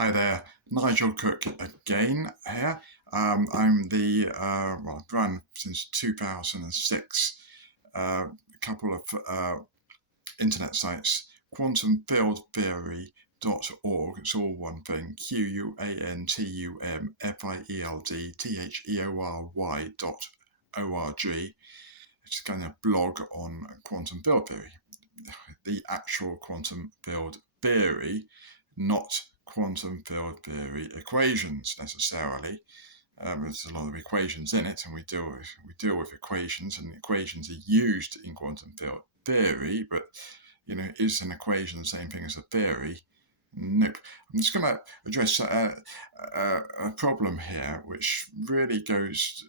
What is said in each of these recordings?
Hi there, Nigel Cook again here. I'm I've run since 2006 a couple of internet sites, quantumfieldtheory.org. It's all one thing, quantumfieldtheory.org. It's kind of blog on quantum field theory, the actual quantum field theory, not quantum field theory equations necessarily. There's a lot of equations in it, and we deal with equations, and equations are used in quantum field theory. But is an equation the same thing as a theory? Nope. I'm just going to address a problem here, which really goes.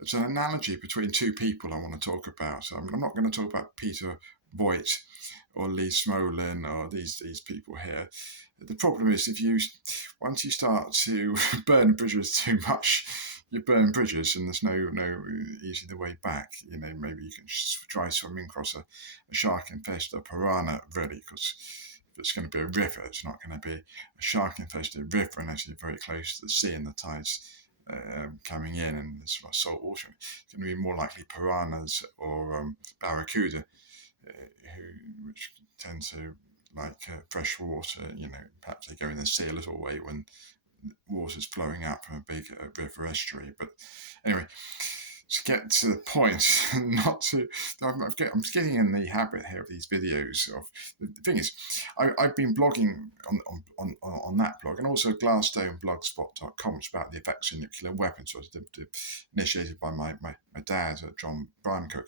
It's an analogy between two people I want to talk about. So I'm not going to talk about Peter Voigt or Lee Smolin or these people here. The problem is once you start to burn bridges too much, you burn bridges, and there's no easy the way back. Maybe you can try swimming across a shark infested piranha, really, because if it's going to be a river, it's not going to be a shark infested river unless you're very close to the sea and the tides coming in and there's salt water. It's going to be more likely piranhas or barracuda, which tend to like fresh water. Perhaps they go in the sea a little way when water's flowing out from a big river estuary. But anyway, to get to the point, not to. I'm getting in the habit here of these videos. Of the thing is, I've been blogging on that blog, and also gladstoneblogspot.com, which is about the effects of nuclear weapons, was initiated by my dad, John Brian Cook.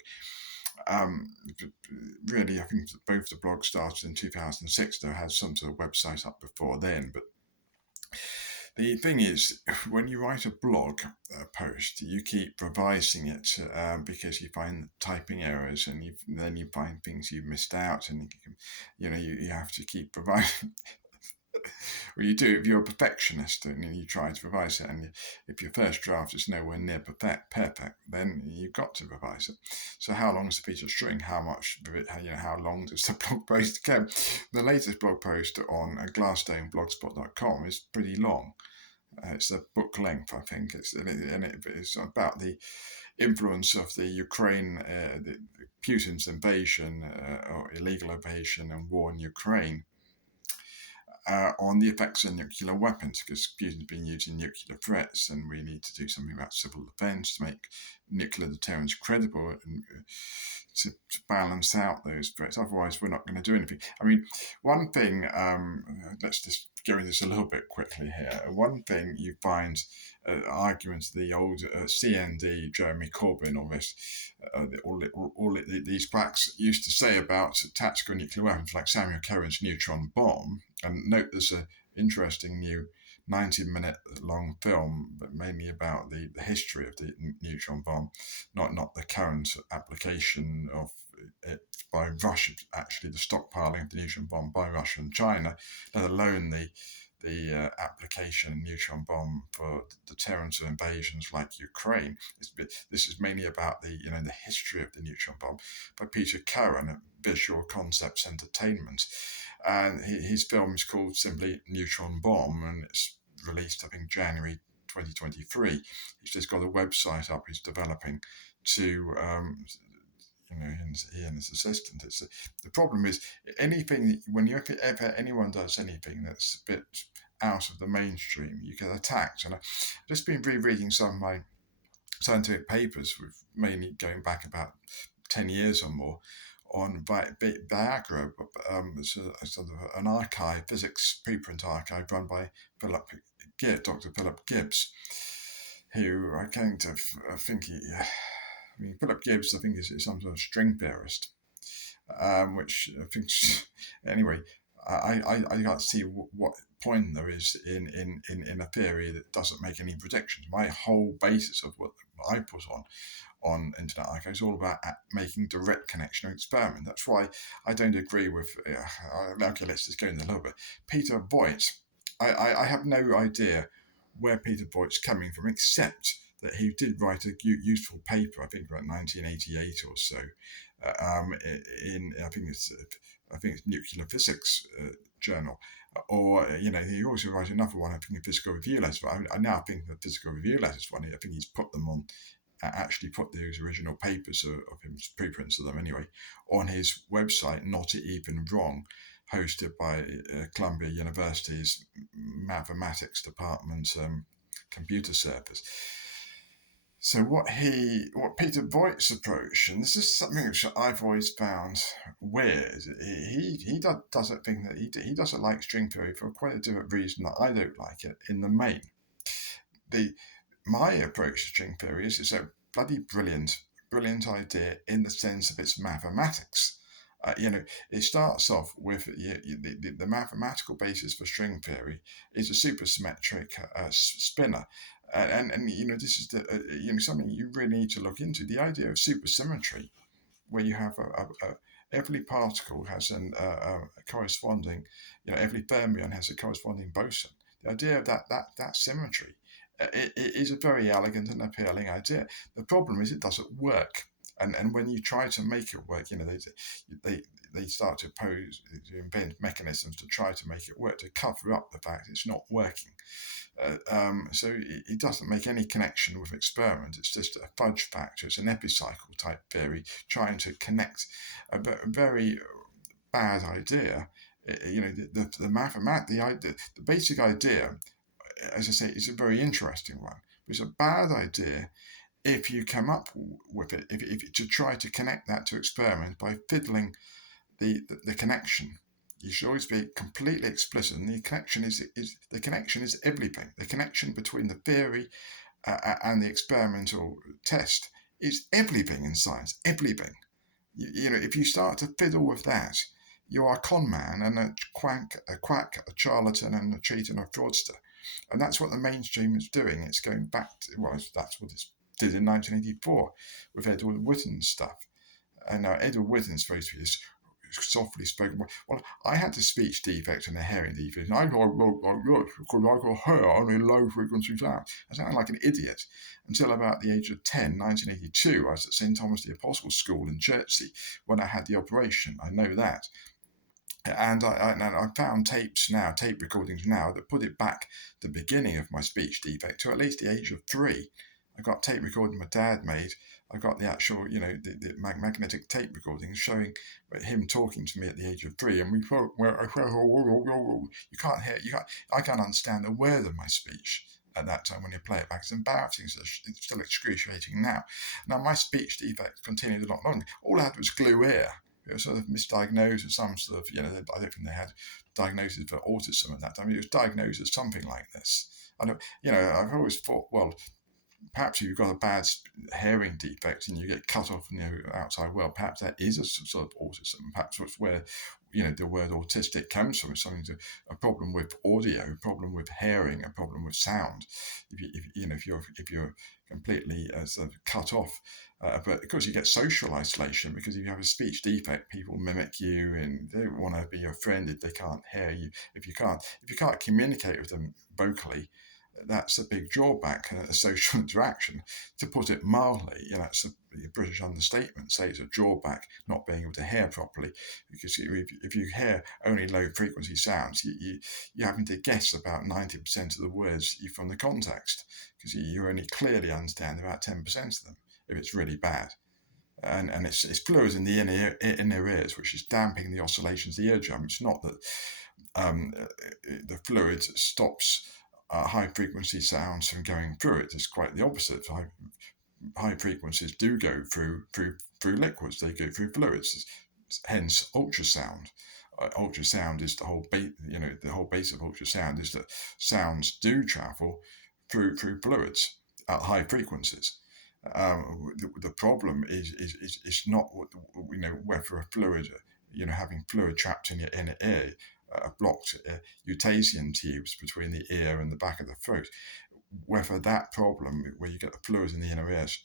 Really, I think both the blogs started in 2006. They had some sort of website up before then, but the thing is, when you write a blog post, you keep revising it because you find typing errors, and then you find things you missed out, and you have to keep revising. Well, you do if you're a perfectionist and you try to revise it, and if your first draft is nowhere near perfect, then you've got to revise it. So, how long is the piece of string? How long does the blog post go? The latest blog post on gladstoneblogspot.com is pretty long. It's a book length, I think. It's about the influence of the Ukraine, Putin's invasion or illegal invasion and war in Ukraine on the effects of nuclear weapons, because Putin's been using nuclear threats, and we need to do something about civil defense to make nuclear deterrence credible and to balance out those threats. Otherwise, we're not going to do anything. I mean, one thing, let's just go into this a little bit quickly here. One thing you find arguments the old CND Jeremy Corbyn on this, these quacks used to say about tactical nuclear weapons, like Samuel Cohen's neutron bomb. And note there's an interesting new 90-minute long film, but mainly about the history of the neutron bomb, not the current application of it by Russia, actually the stockpiling of the neutron bomb by Russia and China, let alone the application of neutron bomb for deterrence of invasions like Ukraine. This is mainly about the history of the neutron bomb by Peter Curran at Visual Concepts Entertainment, and his film is called simply Neutron Bomb, and it's released I think January 2023. He's just got a website up he's developing to he and his assistant. The problem is anything when you ever anyone does anything that's a bit out of the mainstream, you get attacked. And I've just been rereading some of my scientific papers, with mainly going back about 10 years or more, on Viagra. It's a sort of an archive, physics preprint archive run by Dr. Philip Gibbs, who I think Philip Gibbs, I think, is some sort of string theorist, which I think, anyway, I can't see what point there is in a theory that doesn't make any predictions. My whole basis of what I put on Internet Archive is all about making direct connection and experiment. That's why I don't agree with. Okay, let's just go into a little bit. Peter Voigt. I have no idea where Peter Voigt's coming from, except that he did write a useful paper, I think about 1988 or so, in I think it's Nuclear Physics Journal, Or, he also writes another one, I think, a physical review letters. But I now think the physical review letters one, I think he's put them on, actually put those original papers of him, preprints of them anyway, on his website, Not Even Wrong, hosted by Columbia University's mathematics department computer service. So what Peter Voigt's approach, and this is something which I've always found weird. He doesn't think that he doesn't like string theory for quite a different reason that I don't like it in the main. My approach to string theory is it's a bloody brilliant idea in the sense of its mathematics. It starts off with the mathematical basis for string theory is a supersymmetric spinor. This is something you really need to look into. The idea of supersymmetry, where you have every particle has a corresponding, every fermion has a corresponding boson. The idea of that symmetry, it is a very elegant and appealing idea. The problem is it doesn't work, and when you try to make it work, they start to invent mechanisms to try to make it work, to cover up the fact it's not working. So it doesn't make any connection with experiment. It's just a fudge factor. It's an epicycle type theory trying to connect a very bad idea. The basic idea, as I say, is a very interesting one. It's a bad idea if you come up with it, if to try to connect that to experiment by fiddling the connection. You should always be completely explicit. And the connection is everything. The connection between the theory and the experimental test is everything in science. Everything. If you start to fiddle with that, you are a con man and a quack, a charlatan, and a cheat and a fraudster. And that's what the mainstream is doing. It's going back to, that's what it did in 1984 with Edward Witten's stuff. And now Edward Witten's supposed to be this softly spoken. Well, I had a speech defect and a hearing defect, and I got because I got hair only low frequency sound. I sounded like an idiot until about the age of 10, 1982. I was at St. Thomas the Apostle's School in Chertsey when I had the operation. I know that. And I found tape recordings now that put it back to the beginning of my speech defect to at least the age of 3. I got tape recording my dad made. I got the actual, the magnetic tape recordings showing him talking to me at the age of 3, and we felt you can't hear, I can't understand a word of my speech at that time when you play it back. It's embarrassing. It's still excruciating now. Now my speech defect continued a lot longer. All I had was glue ear. It was sort of misdiagnosed as some sort of, I don't think they had diagnosis for autism at that time. It was diagnosed as something like this. I've always thought, well, perhaps if you've got a bad hearing defect and you get cut off from the outside world, perhaps that is a sort of autism. Perhaps that's where the word autistic comes from. It's something a problem with audio, a problem with hearing, a problem with sound. If you're completely sort of cut off, but of course you get social isolation because if you have a speech defect, people mimic you and they want to be your friend if they can't hear you. If you can't communicate with them vocally, that's a big drawback, a social interaction. To put it mildly, it's a British understatement. Say it's a drawback not being able to hear properly, because if you hear only low frequency sounds, you're having to guess about 90% of the words from the context, because you only clearly understand about 10% of them if it's really bad. And it's fluid in the inner ears, which is damping the oscillations of the eardrum. It's not that the fluid stops high frequency sounds from going through it. It's quite the opposite. High frequencies do go through liquids. They go through fluids. Hence, ultrasound. Ultrasound is the whole base of ultrasound is that sounds do travel through fluids at high frequencies. The problem is not whether a fluid, having fluid trapped in your inner ear, blocked eustachian tubes between the ear and the back of the throat. Whether that problem, where you get the fluid in the inner ears,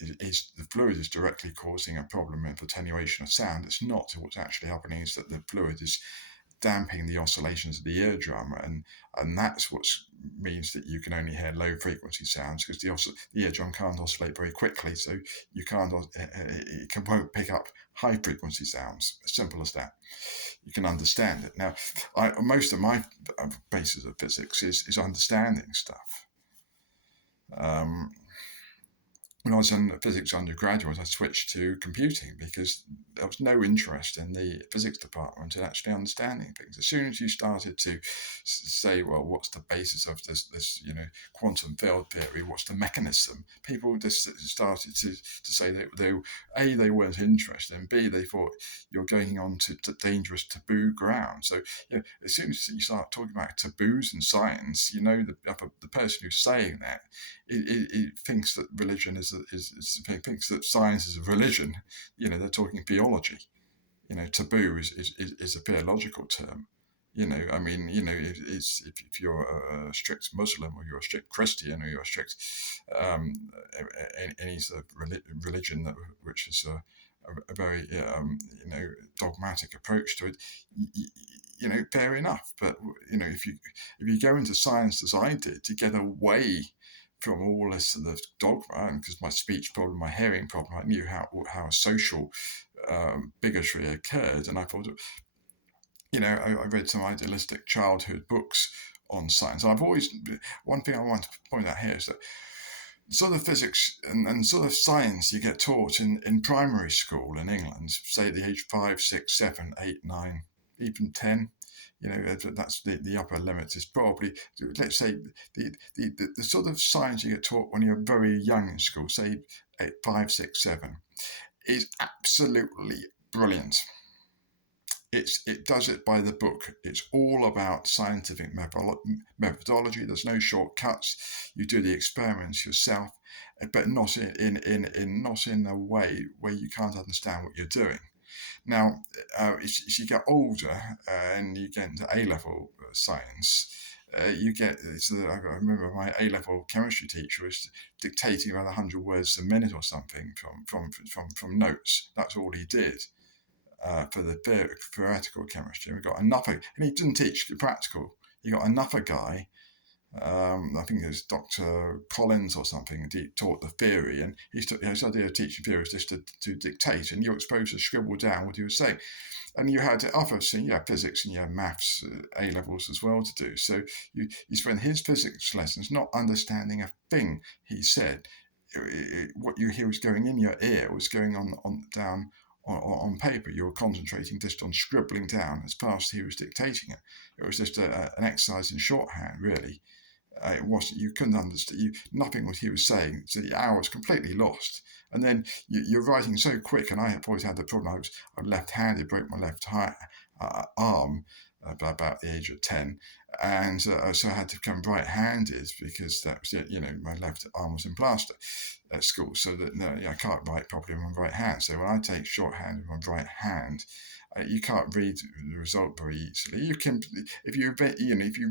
is the fluid is directly causing a problem of attenuation of sound. It's not. What's actually happening is that the fluid is damping the oscillations of the eardrum, and that's what means that you can only hear low frequency sounds, because the eardrum can't oscillate very quickly, so you can't won't pick up high frequency sounds. As simple as that. You can understand it. Now, most of my basis of physics is understanding stuff. When I was in physics undergraduate, I switched to computing because there was no interest in the physics department in actually understanding things. As soon as you started to say, well, what's the basis of this quantum field theory? What's the mechanism? People just started to say that they weren't interested, and B, they thought you're going on to dangerous taboo ground. So as soon as you start talking about taboos in science, the person who's saying that it thinks that religion thinks that science is a religion. They're talking theology. Taboo is a theological term. If you're a strict Muslim, or you're a strict Christian, or you're a strict any sort of religion which is a very dogmatic approach to it, fair enough. But if you go into science as I did, to get away from all this sort of dogma, and because my speech problem, my hearing problem, I knew how social bigotry occurred, and I thought, I read some idealistic childhood books on science. And I've always, one thing I want to point out here is that sort of physics and sort of science you get taught in primary school in England, say at the age 5, 6, 7, 8, 9, even 10. That's the upper limit is probably, let's say, the sort of science you get taught when you're very young in school, say at 5, 6, 7, is absolutely brilliant. It does it by the book. It's all about scientific methodology. There's no shortcuts. You do the experiments yourself, but not in a way where you can't understand what you're doing. Now, as you get older and you get into A-level science, you get. I remember my A-level chemistry teacher was dictating around 100 words a minute or something from notes. That's all he did. For the theoretical chemistry, we got another, and he didn't teach the practical. You got another guy, I think it was Dr. Collins or something, he taught the theory, and his idea of teaching theory was just to dictate, and you were supposed to scribble down what he was saying. And you had you had physics and you had maths A levels as well to do. So you spent his physics lessons not understanding a thing he said. What you hear was going in your ear was going on down on paper. You were concentrating just on scribbling down as fast as he was dictating it. It was just an exercise in shorthand, really. It wasn't. You couldn't understand. Nothing what he was saying. So the hour was completely lost. And then you're writing so quick. And I have always had the problem. I'm left-handed, broke my left arm about the age of 10, and so I had to become right-handed because that was it. My left arm was in plaster at school, so that I can't write properly with my right hand. So when I take shorthand with my right hand, you can't read the result very easily. You can, if you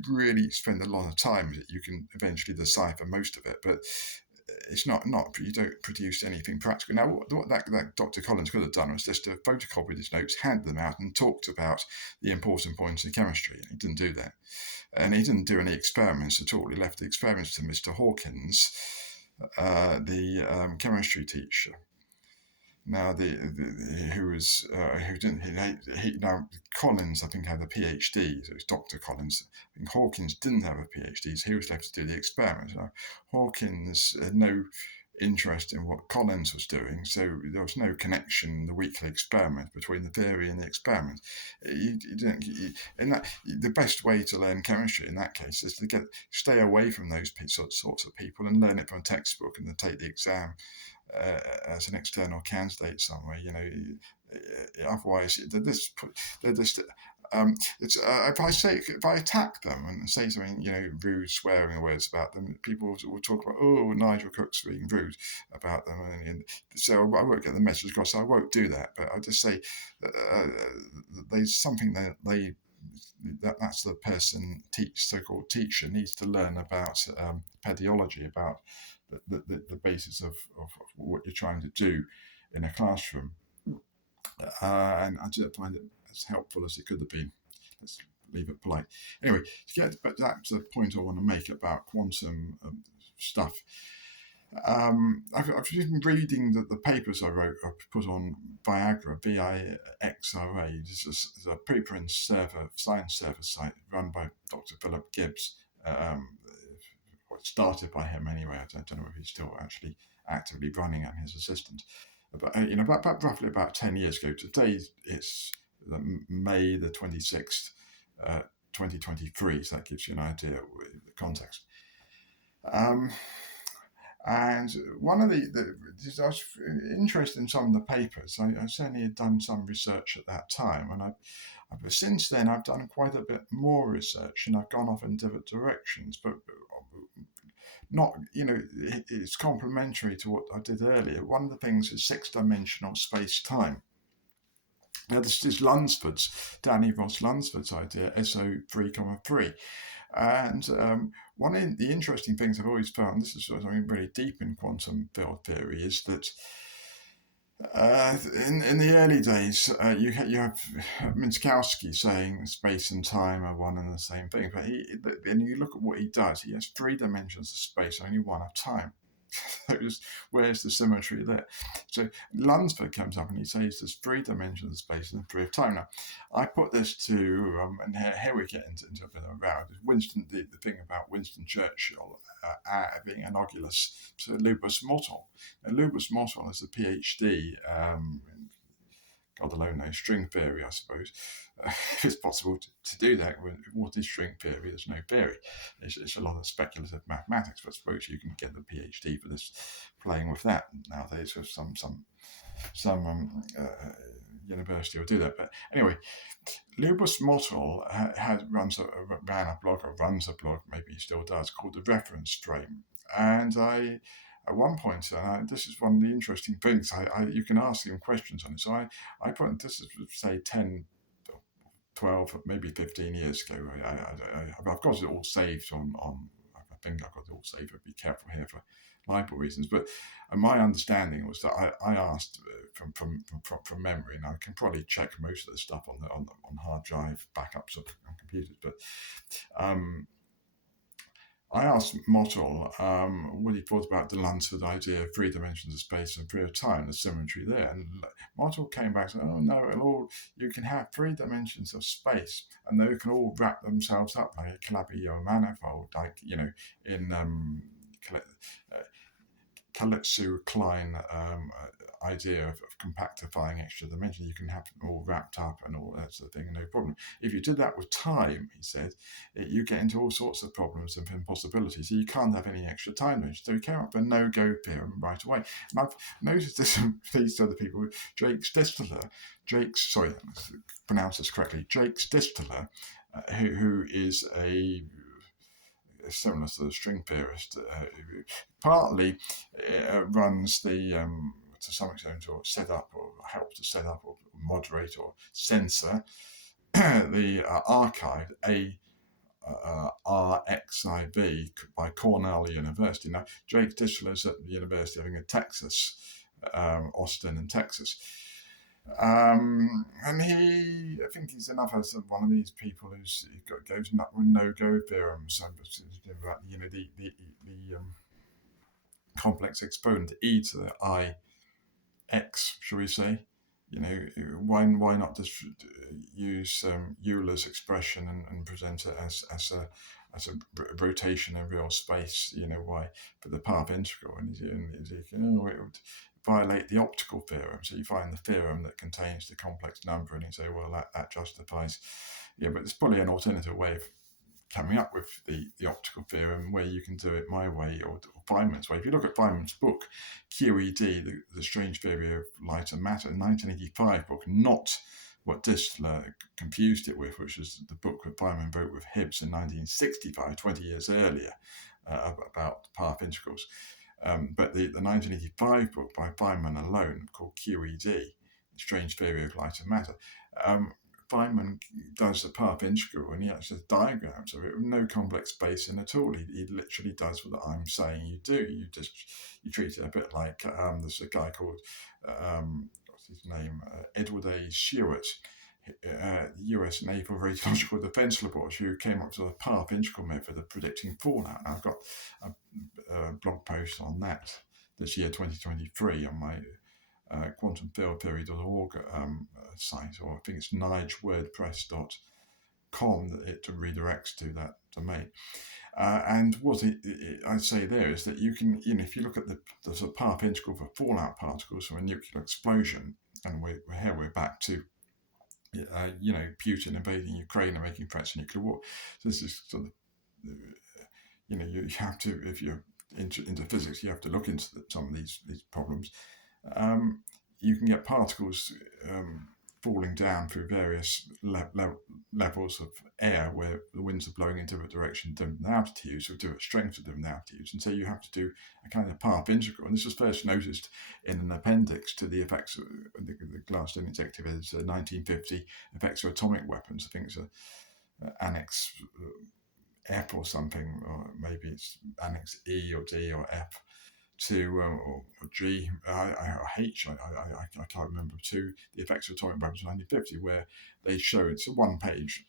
really spend a lot of time with it, you can eventually decipher most of it, but it's not you don't produce anything practical. Now, what that Dr. Collins could have done was just to photocopy his notes, hand them out, and talked about the important points in chemistry. He didn't do that, and he didn't do any experiments at all. He left the experiments to Mr. Hawkins, the chemistry teacher. Now, now Collins, I think, had a PhD, so it's Dr. Collins. I think Hawkins didn't have a PhD, so he was left to do the experiments. Now, Hawkins had no interest in what Collins was doing, so there was no connection in the weekly experiment between the theory and the experiment. The best way to learn chemistry in that case is to stay away from those sorts of people and learn it from a textbook and then take the exam as an external candidate somewhere. Otherwise they're just. If I attack them and say something, rude, swearing words about them, people will talk about, Nigel Cook's being rude about them, and so I won't get the message across. So I won't do that, but I'll just say there's something that's the person so-called teacher needs to learn about pedagogy, about the basis of what you're trying to do in a classroom. And I didn't find it as helpful as it could have been. let's leave it polite. Anyway, to get back to the point I want to make about quantum stuff, I've been reading the papers I put on Viagra, Vixra. This is a preprint server, science server site run by Dr. Philip Gibbs. Started by him anyway. I don't know if he's still actually actively running and his assistant. But roughly about 10 years ago, today it's May the 26th, 2023, so that gives you an idea of the context. And one of I was interested in some of the papers. I certainly had done some research at that time, and since then I've done quite a bit more research, and I've gone off in different directions, but not, it's complementary to what I did earlier. One of the things is six-dimensional space-time. Now, this is Danny Ross Lunsford's idea, SO3,3. And one of the interesting things I've always found, this is something really deep in quantum field theory, is that in the early days, you have Minkowski saying space and time are one and the same thing. But then you look at what he does. He has three dimensions of space, only one of time. Where's the symmetry there? So Lunsford comes up and he says there's three dimensions of space and three of time. Now, I put this to, and here we get into a bit of a row. The thing about Winston Churchill being analogous to Lubos Motyl. Now, Lubos Motyl is a PhD in, God alone knows, string theory, I suppose. If it's possible to do that, what is string theory? There's no theory. It's a lot of speculative mathematics, but I suppose you can get the PhD for this, playing with that nowadays. With some university will do that. But anyway, Lubos Motyl runs a blog, maybe he still does, called The Reference Frame. And at one point, this is one of the interesting things, you can ask him questions on it. So I put, this is, say, 10, 12, maybe 15 years ago. I've got it all saved on I think I've got it all saved. I'll be careful here for libel reasons. But my understanding was that I asked from memory, and I can probably check most of the stuff on hard drive backups on computers. But I asked Motyl what he thought about the Lunsford idea of three dimensions of space and three of time, the symmetry there. And Motyl came back and said, oh no, you can have three dimensions of space, and they can all wrap themselves up like a Calabi-Yau manifold, like, in Kalytsu-Klein idea of compactifying extra dimensions. You can have them all wrapped up and all that sort of thing, no problem. If you did that with time, he said, you get into all sorts of problems and impossibilities. So you can't have any extra time dimensions. So he came up with a no-go theorem right away. And I've noticed this from these other people. Jacques Distiler, pronounce this correctly, Jacques Distiler, who is similar to the string theorist, partly runs the to some extent, or set up, or help to set up, or moderate, or censor the archive RXIV by Cornell University. Now, Jake Distiler is at the University of Texas, Austin in Texas. And I think he's another sort of one of these people who's goes with no-go theorems. So, the complex exponent e to the I x, shall we say? Why not just use Euler's expression and present it as a rotation in real space? Why? For the path integral, and it would violate the optical theorem. So you find the theorem that contains the complex number, and you say, well, that justifies. Yeah, but there's probably an alternative way of coming up with the optical theorem where you can do it my way or Feynman's way. If you look at Feynman's book, QED, the Strange Theory of Light and Matter, 1985 book, not what Distiler confused it with, which is the book that Feynman wrote with Hibbs in 1965, 20 years earlier, about path integrals. But the 1985 book by Feynman alone, called QED, The Strange Theory of Light and Matter, Feynman does the path integral, and he actually has diagrams of it with no complex space in at all. He literally does what I'm saying you do. You treat it a bit like there's a guy called what's his name, Edward A. Stewart, US Naval Radiological Defense Laboratory, who came up with a path integral method of predicting fallout. I've got a blog post on that this year, 2023, on my quantumfieldtheory.org site, or I think it's nigewordpress.com that it redirects to that domain. And what I'd say there is that you can, if you look at the sort of path integral for fallout particles from a nuclear explosion, and we're back to, Putin invading Ukraine and making threats of nuclear war. So this is sort of, you have to, if you're into physics, you have to look into some of these problems. You can get particles falling down through various levels of air where the winds are blowing in different directions, different altitudes, or different strengths at different altitudes. And so you have to do a kind of path integral. And this was first noticed in an appendix to the effects of the Gladstone Executive Editor, 1950, effects of atomic weapons. I think it's Annex F or something, or maybe it's Annex E or D or F. Or G, H, I can't remember, to the effects of atomic weapons in 1950, where they show, it's a one-page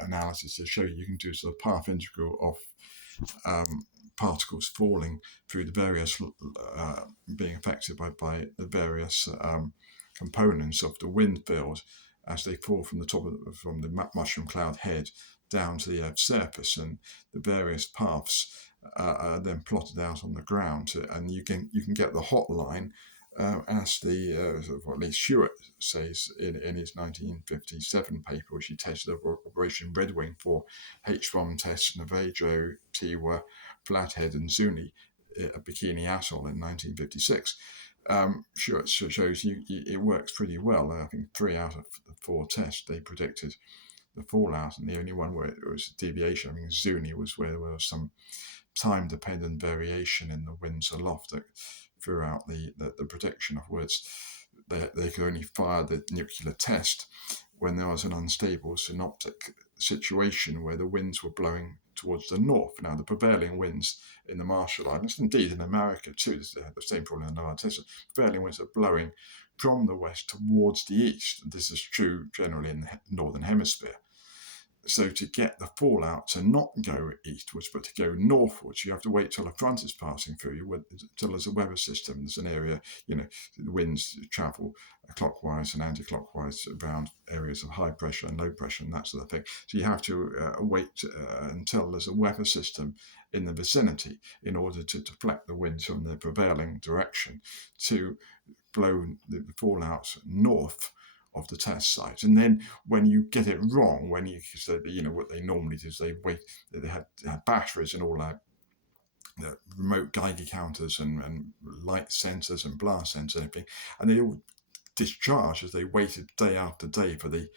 analysis to show you can do sort of path integral of particles falling through the various, being affected by the various components of the wind field as they fall from the mushroom cloud head down to the Earth's surface, and the various paths are then plotted out on the ground, and you can get the hot line, as at least Stewart says in his 1957 paper, which he tested Operation Red Wing for H-bomb tests, Navajo, Tiwa, Flathead, and Zuni at Bikini Atoll in 1956. Stewart shows it works pretty well. I think 3 out of the 4 tests they predicted the fallout, and the only one where it was a deviation, I mean, Zuni, was where there was some time-dependent variation in the winds aloft that throughout the prediction. Of words, they could only fire the nuclear test when there was an unstable synoptic situation where the winds were blowing towards the north. Now, the prevailing winds in the Marshall Islands, indeed in America too, they had the same problem in the Nevada test, prevailing winds are blowing from the west towards the east. This is true generally in the northern hemisphere. So to get the fallout to not go eastwards, but to go northwards, you have to wait till a front is passing through you, till there's a weather system, there's an area, the winds travel clockwise and anti-clockwise around areas of high pressure and low pressure and that sort of thing. So you have to wait until there's a weather system in the vicinity in order to deflect the winds from the prevailing direction to blow the fallout north of the test site. And then when you get it wrong, when you say, what they normally do is they had batteries and all that, the remote Geiger counters and light sensors and blast sensors and everything, and they all discharged as they waited day after day for the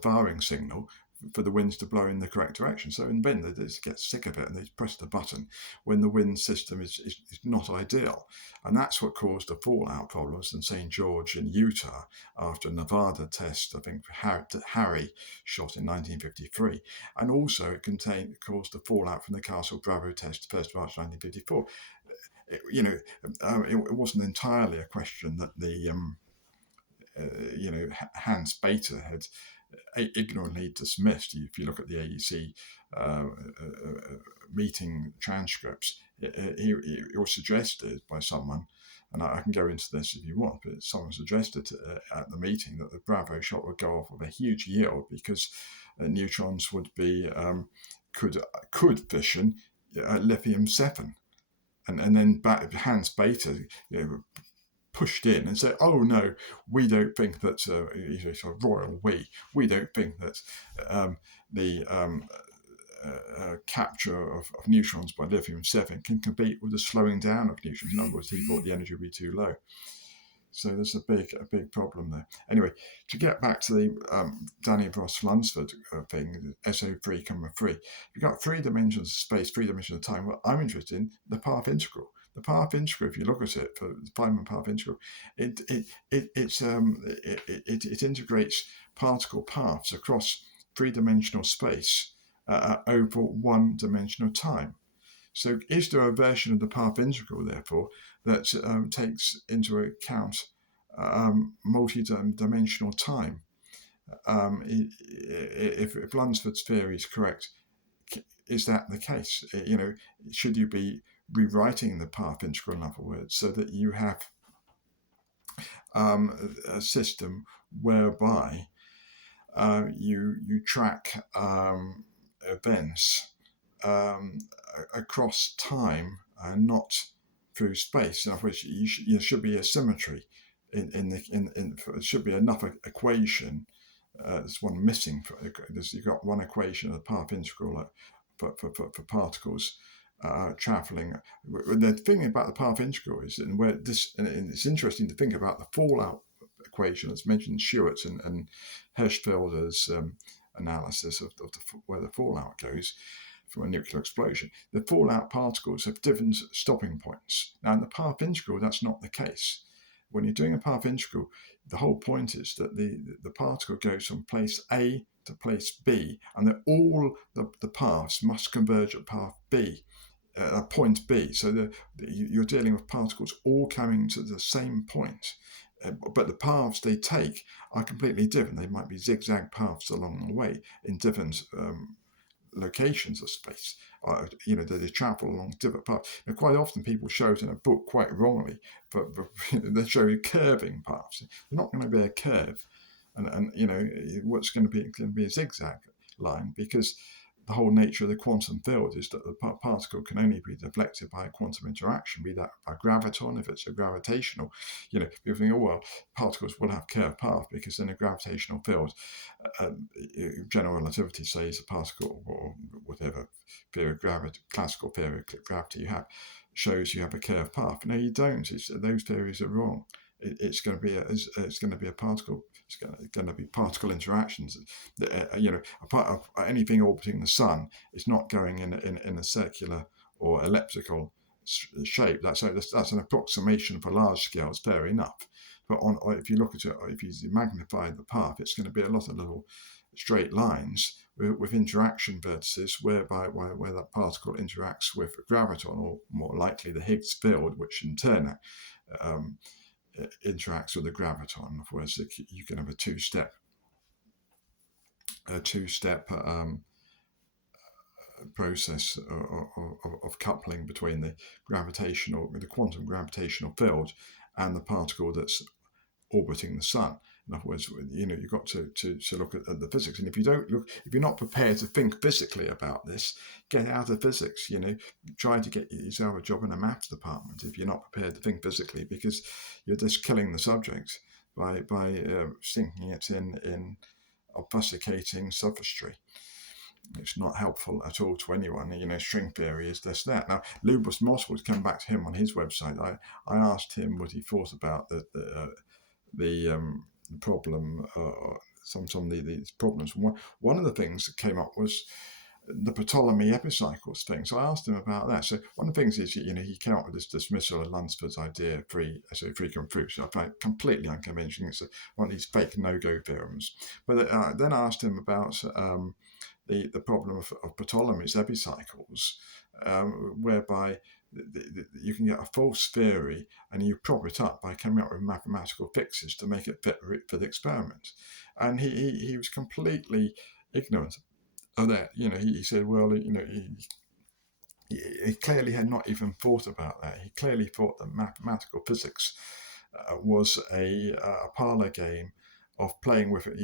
firing signal, for the winds to blow in the correct direction. So in then they just get sick of it and they press the button when the wind system is not ideal. And that's what caused the fallout problems in St. George in Utah after a Nevada test, I think Harry shot in 1953. And also it caused the fallout from the Castle Bravo test, 1st of March 1954. It wasn't entirely a question that the Hans Bethe had ignorantly dismissed. If you look at the AEC meeting transcripts, it was suggested by someone, and I can go into this if you want, but someone suggested at the meeting that the Bravo shot would go off with a huge yield because neutrons would be could fission lithium-7, and then Hans Bethe pushed in and said, "Oh no, we don't think that sort of royal we don't think that the capture of neutrons by lithium-7 can compete with the slowing down of neutrons." In other words, he thought the energy would be too low. So there's a big problem there. Anyway, to get back to the Danny Ross-Lunsford thing, SO3, you've got 3 dimensions of space, 3 dimensions of time. Well, I'm interested in the path integral. The path integral, if you look at it, for the Feynman path integral, it integrates particle paths across 3-dimensional space over 1-dimensional time. So is there a version of the path integral, therefore, that takes into account multi-dimensional time? If Lunsford's theory is correct, is that the case? Should you be rewriting the path integral, in other words, so that you have a system whereby you track events across time and not through space. In other words, there should be a symmetry it should be enough equation. There's one missing. You've got one equation of the path integral for particles traveling. The thing about the path integral is, and it's interesting to think about the fallout equation, as mentioned, Stewart's and Hirschfelder's analysis of where the fallout goes from a nuclear explosion. The fallout particles have different stopping points. Now, in the path integral, that's not the case. When you're doing a path integral, the whole point is that the particle goes from place A to place B, and that all the paths must converge at path B, point B. So you're dealing with particles all coming to the same point. But the paths they take are completely different. They might be zigzag paths along the way in different locations of space. They travel along different paths. And quite often people show it in a book quite wrongly, but they show you curving paths. They're not going to be a curve, and what's going to be a zigzag line, because the whole nature of the quantum field is that the particle can only be deflected by a quantum interaction, be that by graviton, if it's a gravitational. People think, particles will have curved path because in a gravitational field, general relativity says a particle, or whatever theory of gravity, classical theory of gravity you have, shows you have a curved path. No, you don't. Those theories are wrong. It's going to be a particle. It's going to be particle interactions. Anything orbiting the sun is not going in a circular or elliptical shape. That's an approximation for large scale. It's fair enough. But if you look at it, if you magnify the path, it's going to be a lot of little straight lines with interaction vertices where that particle interacts with a graviton, or more likely the Higgs field, which in turn interacts with the graviton. In other words, you can have a two-step process of coupling between the quantum gravitational field and the particle that's orbiting the sun. In other words, you've got to look at the physics. And if you're not prepared to think physically about this, get out of physics. Try to get yourself a job in a maths department if you're not prepared to think physically, because you're just killing the subject by sinking it in obfuscating sophistry. It's not helpful at all to anyone. String theory is this, that. Now, Lubos Moss would come back to him on his website. I asked him what he thought about the problem, some of these problems. One of the things that came up was the Ptolemy epicycles thing. So I asked him about that. So one of the things is, he came up with this dismissal of Lunsford's idea, free come through. So I find it completely unconvincing. It's one of these fake no-go theorems. But then I asked him about the problem of Ptolemy's epicycles, whereby you can get a false theory and you prop it up by coming up with mathematical fixes to make it fit for the experiment. And he was completely ignorant of that. He said, well, he clearly had not even thought about that. He clearly thought that mathematical physics was a parlor game of playing with it.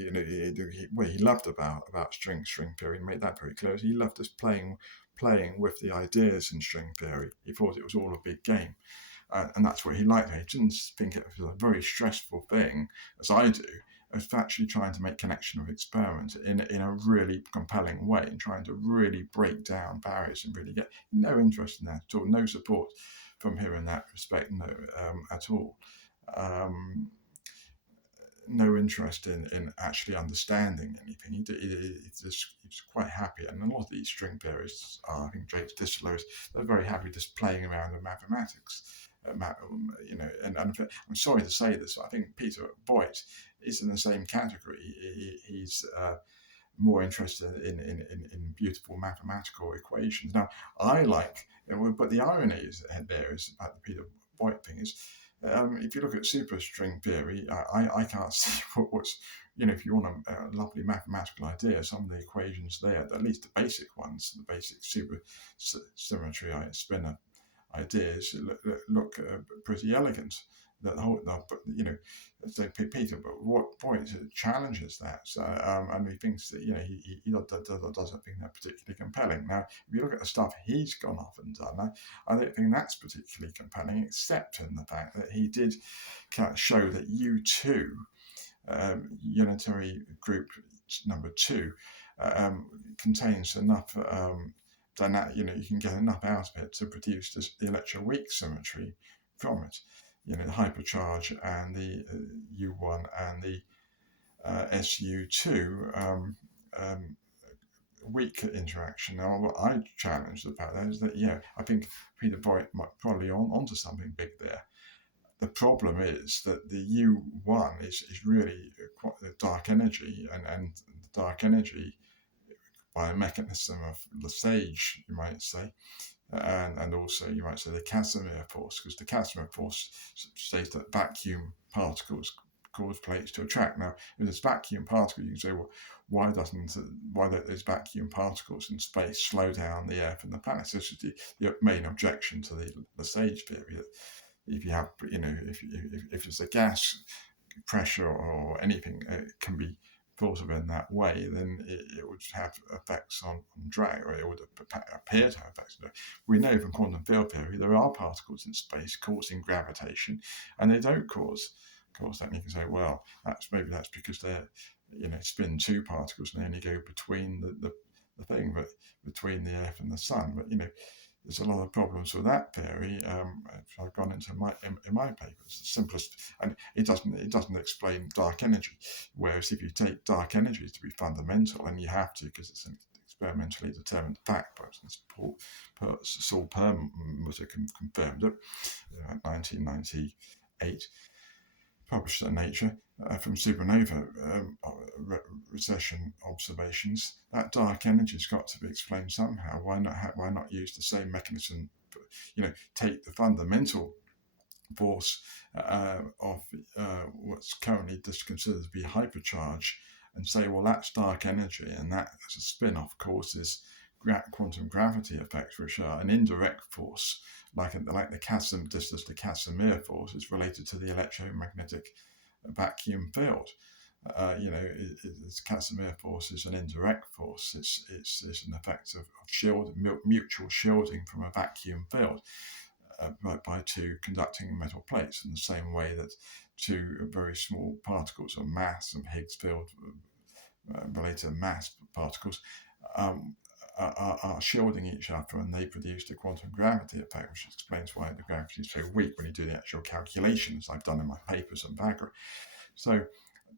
What he loved about string theory, and made that very clear, he loved just playing with the ideas in string theory. He thought it was all a big game. And that's what he liked. He didn't think it was a very stressful thing, as I do, of actually trying to make connection with experiments in a really compelling way, and trying to really break down barriers and really get no interest in that at all, no support from him in that respect, no, at all. No interest in actually understanding anything. He's quite happy, and a lot of these string theorists are, I think James Disler, they're very happy just playing around with mathematics. And I'm sorry to say this, I think Peter Voigt is in the same category. He's more interested in beautiful mathematical equations. Now, I like, but the irony is about the Peter Voigt thing is, if you look at superstring theory, I can't see what's, if you want a lovely mathematical idea, some of the equations there, at least the basic ones, the basic super symmetry spinor ideas look pretty elegant. That whole, so Peter, but what point challenges that? So, and he thinks that he doesn't think that particularly compelling. Now, if you look at the stuff he's gone off and done, I don't think that's particularly compelling, except in the fact that he did show that U2, unitary group number 2, contains enough. You can get enough out of it to produce the electroweak symmetry from it. The hypercharge and the U1 and the SU2 weak interaction. Now, what I challenge about that is that, I think Peter Voigt might probably onto something big there. The problem is that the U1 is really quite dark energy, and dark energy by a mechanism of Lesage, you might say, and also you might say the Casimir force, because the Casimir force says that vacuum particles cause plates to attract. Now, if there's vacuum particles, you can say, well, why don't those vacuum particles in space slow down the Earth and the planets? This is the main objection to the Lesage theory. That if you have, if it's a gas pressure or anything, it can be thought of in that way, then it would have effects on drag, or it would appear to have effects on drag. We know from quantum field theory there are particles in space causing gravitation, and they don't cause that. And you can say, well, maybe that's because they're spin 2 particles and they only go between the thing, but between the Earth and the Sun. But there's a lot of problems with that theory. I've gone into in my papers. The simplest, and it doesn't explain dark energy. Whereas if you take dark energy to be fundamental, and you have to because it's an experimentally determined fact, for instance, Saul Perlmutter confirmed it in 1998, published in Nature. From supernova recession observations, that dark energy's got to be explained somehow. Why not use the same mechanism? Take the fundamental force of what's currently considered to be hypercharge, and say, well, that's dark energy, and that as a spin-off causes quantum gravity effects, which are an indirect force, like the Casimir force is related to the electromagnetic vacuum field. The Casimir force is an indirect force. It's an effect of mutual shielding from a vacuum field by 2 conducting metal plates, in the same way that 2 very small particles of mass and Higgs field related mass particles are shielding each other, and they produce the quantum gravity effect, which explains why the gravity is so weak when you do the actual calculations I've done in my papers on Vagary. So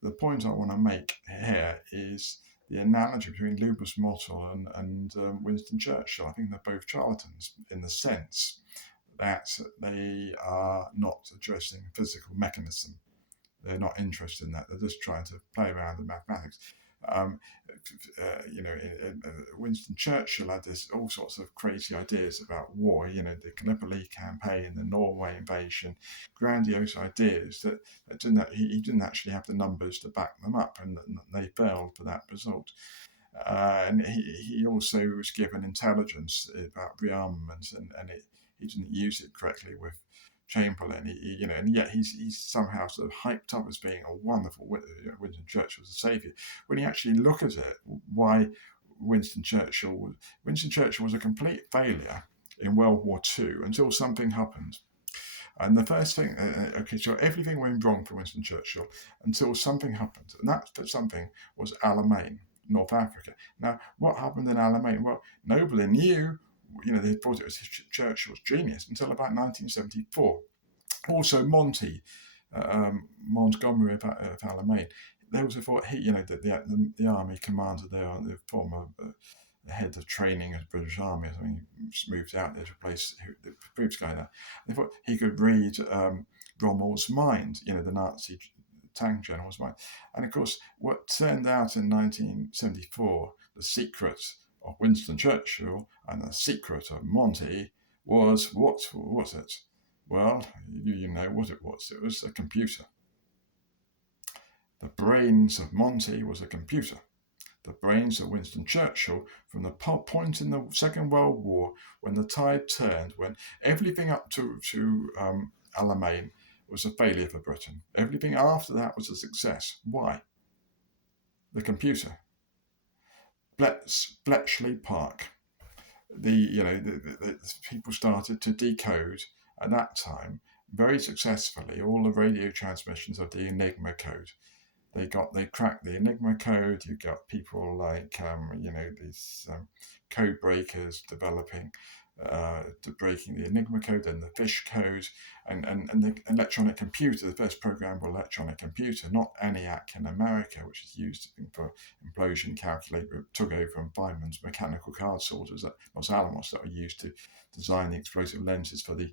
the point I want to make here is the analogy between Lubos Motyl and Winston Churchill. I think they're both charlatans in the sense that they are not addressing physical mechanism. They're not interested in that. They're just trying to play around with mathematics. Winston Churchill had all sorts of crazy ideas about war, the Gallipoli campaign, the Norway invasion, grandiose ideas that he didn't actually have the numbers to back them up, and they failed for that result. And he also was given intelligence about rearmament, and he didn't use it correctly with Chamberlain, and yet he's somehow sort of hyped up as being a wonderful Winston Churchill as a saviour. When you actually look at it, why Winston Churchill was a complete failure in World War II until something happened. And the first thing, so everything went wrong for Winston Churchill until something happened, and that something was Alamein, North Africa. Now, what happened in Alamein? Well, nobody knew. They thought it was Churchill's genius until about 1974. Also, Montgomery of Alamein, they also thought the army commander there, the former head of training of the British Army, I mean, he moved out there to replace the previous guy there. They thought he could read Rommel's mind, the Nazi tank general's mind. And of course, what turned out in 1974, the secret of Winston Churchill and the secret of Monty was, what was it? Well, you know what it was. It was a computer. The brains of Monty was a computer. The brains of Winston Churchill from the point in the Second World War when the tide turned, when everything up to Alamein was a failure for Britain. Everything after that was a success. Why? The computer. Bletchley Park. The people started to decode at that time very successfully all the radio transmissions of the Enigma code. They cracked the Enigma code. You got people like these code breakers developing to breaking the Enigma code and the Fish code and the electronic computer, the first programmable electronic computer, not ENIAC in America, which is used for implosion calculator, took over from Feynman's mechanical card sorters at Los Alamos that were used to design the explosive lenses for the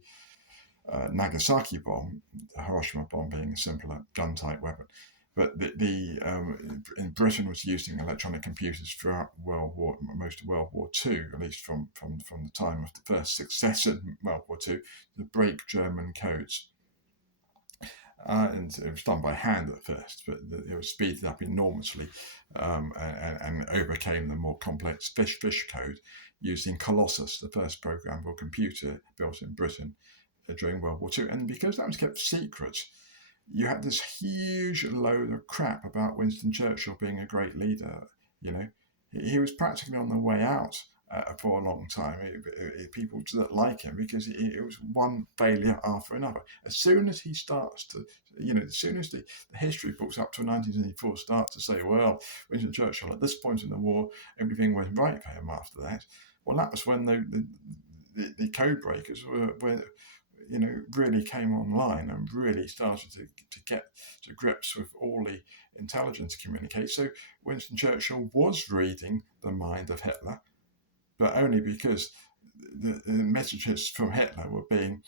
Nagasaki bomb, the Hiroshima bomb being a simpler gun-type weapon. But in Britain was using electronic computers throughout most of World War II, at least from the time of the first success in World War II, to break German codes. And it was done by hand at first, but it was speeded up enormously and overcame the more complex Fish code using Colossus, the first programmable computer built in Britain during World War II. And because that was kept secret, you had this huge load of crap about Winston Churchill being a great leader. He was practically on the way out for a long time. People didn't like him because it was one failure after another. As soon as he starts to, as soon as the history books up to 1974 start to say, well, Winston Churchill at this point in the war, everything went right for him after that. Well, that was when the code breakers were really came online and really started to get to grips with all the intelligence communicate. So Winston Churchill was reading the mind of Hitler, but only because the messages from Hitler were being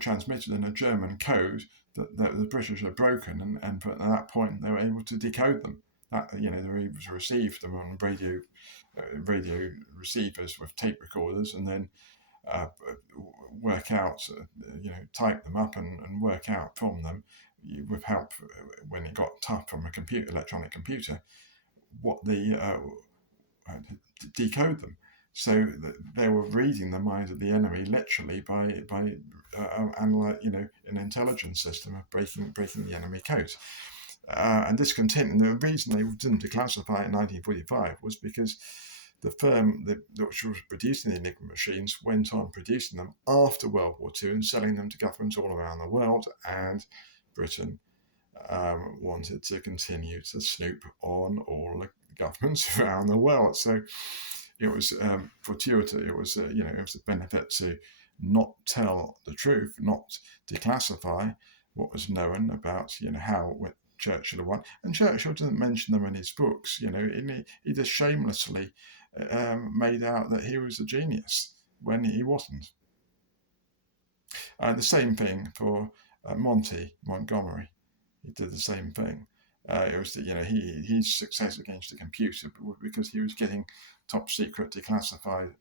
transmitted in a German code that the British had broken, and at that point they were able to decode them. They were able to receive them on radio receivers with tape recorders, and then work out, type them up and work out from them with help when it got tough from a electronic computer, what decode them. So they were reading the mind of the enemy literally by an intelligence system of breaking the enemy codes. And this continued. The reason they didn't declassify it in 1945 was because the firm which was producing the Enigma machines went on producing them after World War II and selling them to governments all around the world, and Britain wanted to continue to snoop on all the governments around the world. So it was fortuitous. It was it was a benefit to not tell the truth, not declassify what was known about how Churchill won. And Churchill doesn't mention them in his books. He just shamelessly made out that he was a genius when he wasn't. The same thing for Monty Montgomery. He did the same thing. It was his success against the computer because he was getting top secret classified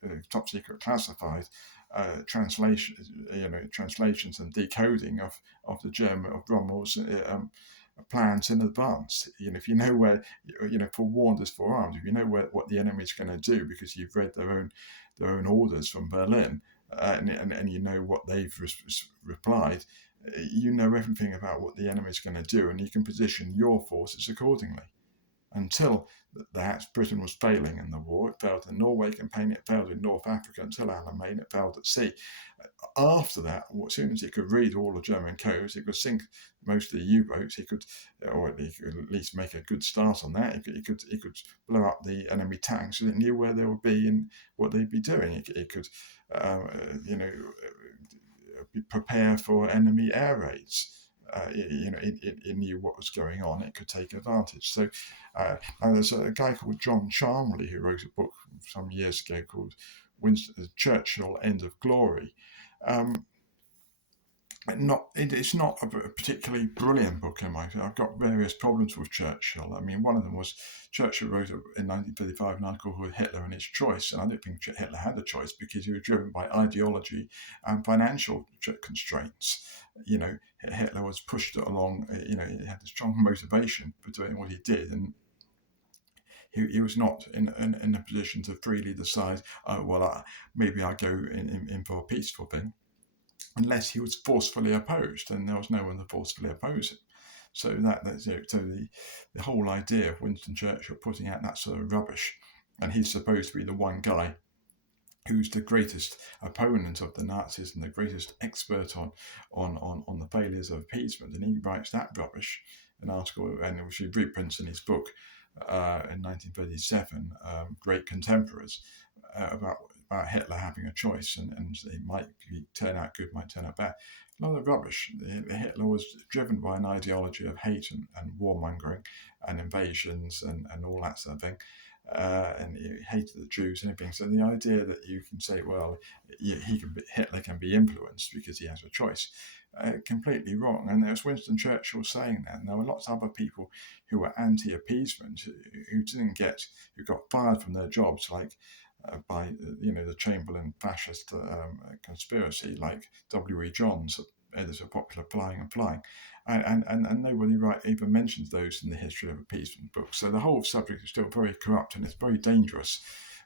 translations and decoding of the German of Rommel's plans in advance. If you know where, forewarned is forearmed. If you know what the enemy is going to do because you've read their own orders from Berlin, and you know what they've replied, you know everything about what the enemy is going to do, and you can position your forces accordingly. Until that, Britain was failing in the war. It failed in Norway campaign, it failed in North Africa until Alamein, it failed at sea. After that, as soon as he could read all the German codes, he could sink most of the U-boats. He could at least make a good start on that. He could blow up the enemy tanks, so he knew where they would be and what they'd be doing. He could, prepare for enemy air raids. It knew what was going on. It could take advantage. So, and there's a guy called John Charmley who wrote a book some years ago called Winston Churchill: End of Glory. It's not a particularly brilliant book in my opinion. I've got various problems with Churchill. I mean, one of them was Churchill wrote in 1935 an article called Hitler and His Choice, and I don't think Hitler had a choice because he was driven by ideology and financial constraints. You know, Hitler was pushed along. You know, he had a strong motivation for doing what he did, and he was not in a position to freely decide, oh, well, maybe I go in for a peaceful thing, unless he was forcefully opposed, and there was no one to forcefully oppose him. So so the whole idea of Winston Churchill putting out that sort of rubbish, and he's supposed to be the one guy who's the greatest opponent of the Nazis and the greatest expert on the failures of appeasement, and he writes that rubbish, an article, and which he reprints in his book in 1937, Great Contemporaries, about Hitler having a choice, and it might turn out good, might turn out bad. A lot of rubbish. Hitler was driven by an ideology of hate and warmongering and invasions and all that sort of thing. And he hated the Jews and everything. So the idea that you can say, well, Hitler can be influenced because he has a choice, completely wrong. And there's Winston Churchill saying that. And there were lots of other people who were anti-appeasement who got fired from their jobs, like by the Chamberlain fascist conspiracy, like W.E. Johns, editor of Popular Flying and Flying, and nobody even mentions those in the history of appeasement books. So the whole subject is still very corrupt and it's very dangerous.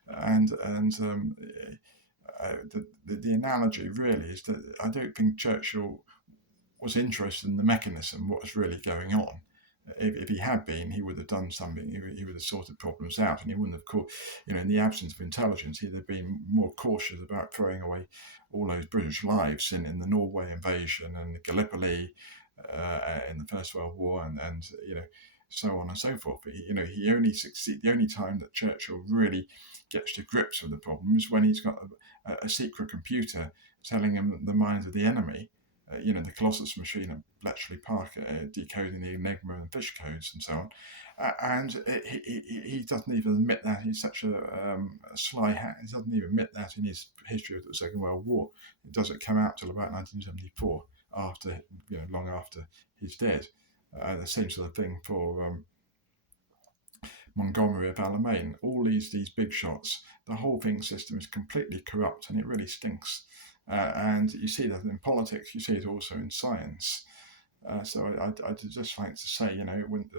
The analogy really is that I don't think Churchill was interested in the mechanism, what was really going on. If he had been, he would have done something. He would have sorted problems out, and he wouldn't have in the absence of intelligence, he'd have been more cautious about throwing away all those British lives in the Norway invasion and Gallipoli in the First World War, and so on and so forth. But he only succeed. The only time that Churchill really gets to grips with the problem is when he's got a secret computer telling him the minds of the enemy. The Colossus machine at Bletchley Park, decoding the Enigma and fish codes and so on. He doesn't even admit that. He's such a sly hat. He doesn't even admit that in his history of the Second World War. It doesn't come out till about 1974, long after he's dead. The same sort of thing for Montgomery of Alamein. All these big shots. The whole thing system is completely corrupt, and it really stinks. And you see that in politics, you see it also in science. So I'd just like to say, when